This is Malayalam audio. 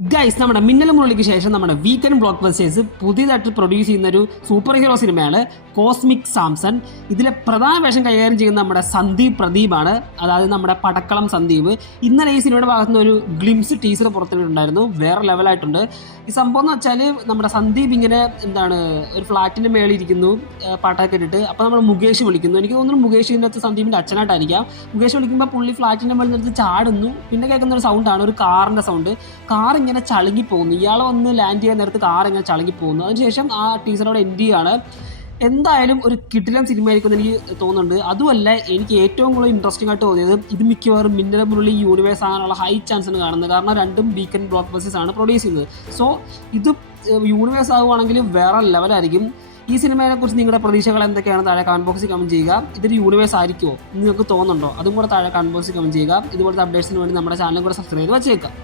ഗൈസ്, നമ്മുടെ മിന്നൽ മുരളിക്ക് ശേഷം നമ്മുടെ വീക്കെൻഡ് ബ്ലോക്ക് ബസ്റ്റേഴ്സ് പുതിയതായിട്ട് പ്രൊഡ്യൂസ് ചെയ്യുന്ന ഒരു സൂപ്പർ ഹീറോ സിനിമയാണ് കോസ്മിക് സാംസൺ. ഇതിലെ പ്രധാന വേഷം കൈകാര്യം ചെയ്യുന്ന നമ്മുടെ സന്ദീപ് പ്രദീപാണ്, അതായത് നമ്മുടെ പടക്കളം സന്ദീപ്. ഇന്നലെ ഈ സിനിമയുടെ ഭാഗത്തുനിന്ന് ഒരു ഗ്ലിംസ് ടീസർ പുറത്തിട്ടുണ്ടായിരുന്നു. വേറെ ലെവലായിട്ടുണ്ട് ഈ സംഭവം എന്ന് വെച്ചാൽ നമ്മുടെ സന്ദീപ് ഇങ്ങനെ ഒരു ഫ്ലാറ്റിൻ്റെ മേളിൽ ഇരിക്കുന്നു പാട്ടൊക്കെ ഇട്ടിട്ട്. അപ്പോൾ നമ്മൾ മുകേഷ് വിളിക്കുന്നു. എനിക്ക് തോന്നുന്നു മുകേഷ് ഇതിൻ്റെ അകത്ത് സന്ദീപിൻ്റെ അച്ഛനായിട്ടായിരിക്കാം. മുകേഷ് വിളിക്കുമ്പോൾ പുള്ളി ഫ്ലാറ്റിൻ്റെ മേളിൽ നിന്ന് ചാടുന്നു. പിന്നെ കേൾക്കുന്ന ഒരു സൗണ്ടാണ്, ഒരു കാറിൻ്റെ സൗണ്ട്. കാർ ഇങ്ങനെ ചളുങ്ങി പോകുന്നു. ഇയാളെ വന്ന് ലാൻഡ് ചെയ്യാൻ നേരത്ത് കാർ ഇങ്ങനെ ചളുങ്ങി പോകുന്നു. അതിനുശേഷം ആ ടീച്ചറോട് എൻഡ് ചെയ്യുകയാണ്. എന്തായാലും ഒരു കിടിലൻ സിനിമ ആയിരിക്കുമെന്ന് എനിക്ക് തോന്നുന്നുണ്ട്. അതുമല്ല, എനിക്ക് ഏറ്റവും കൂടുതൽ ഇൻട്രസ്റ്റിംഗ് ആയിട്ട് തോന്നിയത് ഇത് മിക്കവാറും മിന്നൽ മുരളി യൂണിവേഴ്സ് ആകാനുള്ള ഹൈ ചാൻസ് ആണ് കാണുന്നത്. കാരണം രണ്ടും വീക്കെൻഡ് ബ്ലോക്ക് ബസ്റ്റേഴ്സ് ആണ് പ്രൊഡ്യൂസ് ചെയ്യുന്നത്. സോ ഇത് യൂണിവേഴ്സ് ആകുവാണെങ്കിൽ വേറെ ലെവലായിരിക്കും. ഈ സിനിമയെക്കുറിച്ച് നിങ്ങളുടെ പ്രതീക്ഷകൾ എന്തൊക്കെയാണ് താഴെ കമന്റ് ബോക്സിൽ കമന്റ് ചെയ്യുക. ഇതൊരു യൂണിവേഴ്സ് ആയിരിക്കുമോ നിങ്ങൾക്ക് തോന്നുന്നുണ്ടോ? അതും കൂടെ താഴെ കമന്റ് ബോക്സിൽ കമന്റ് ചെയ്യുക. ഇതുപോലത്തെ അപ്ഡേറ്റ്സിന് വേണ്ടി നമ്മുടെ ചാനലും കൂടെ സബ്സ്ക്രൈബ് ചെയ്ത് വെച്ചേക്കാം.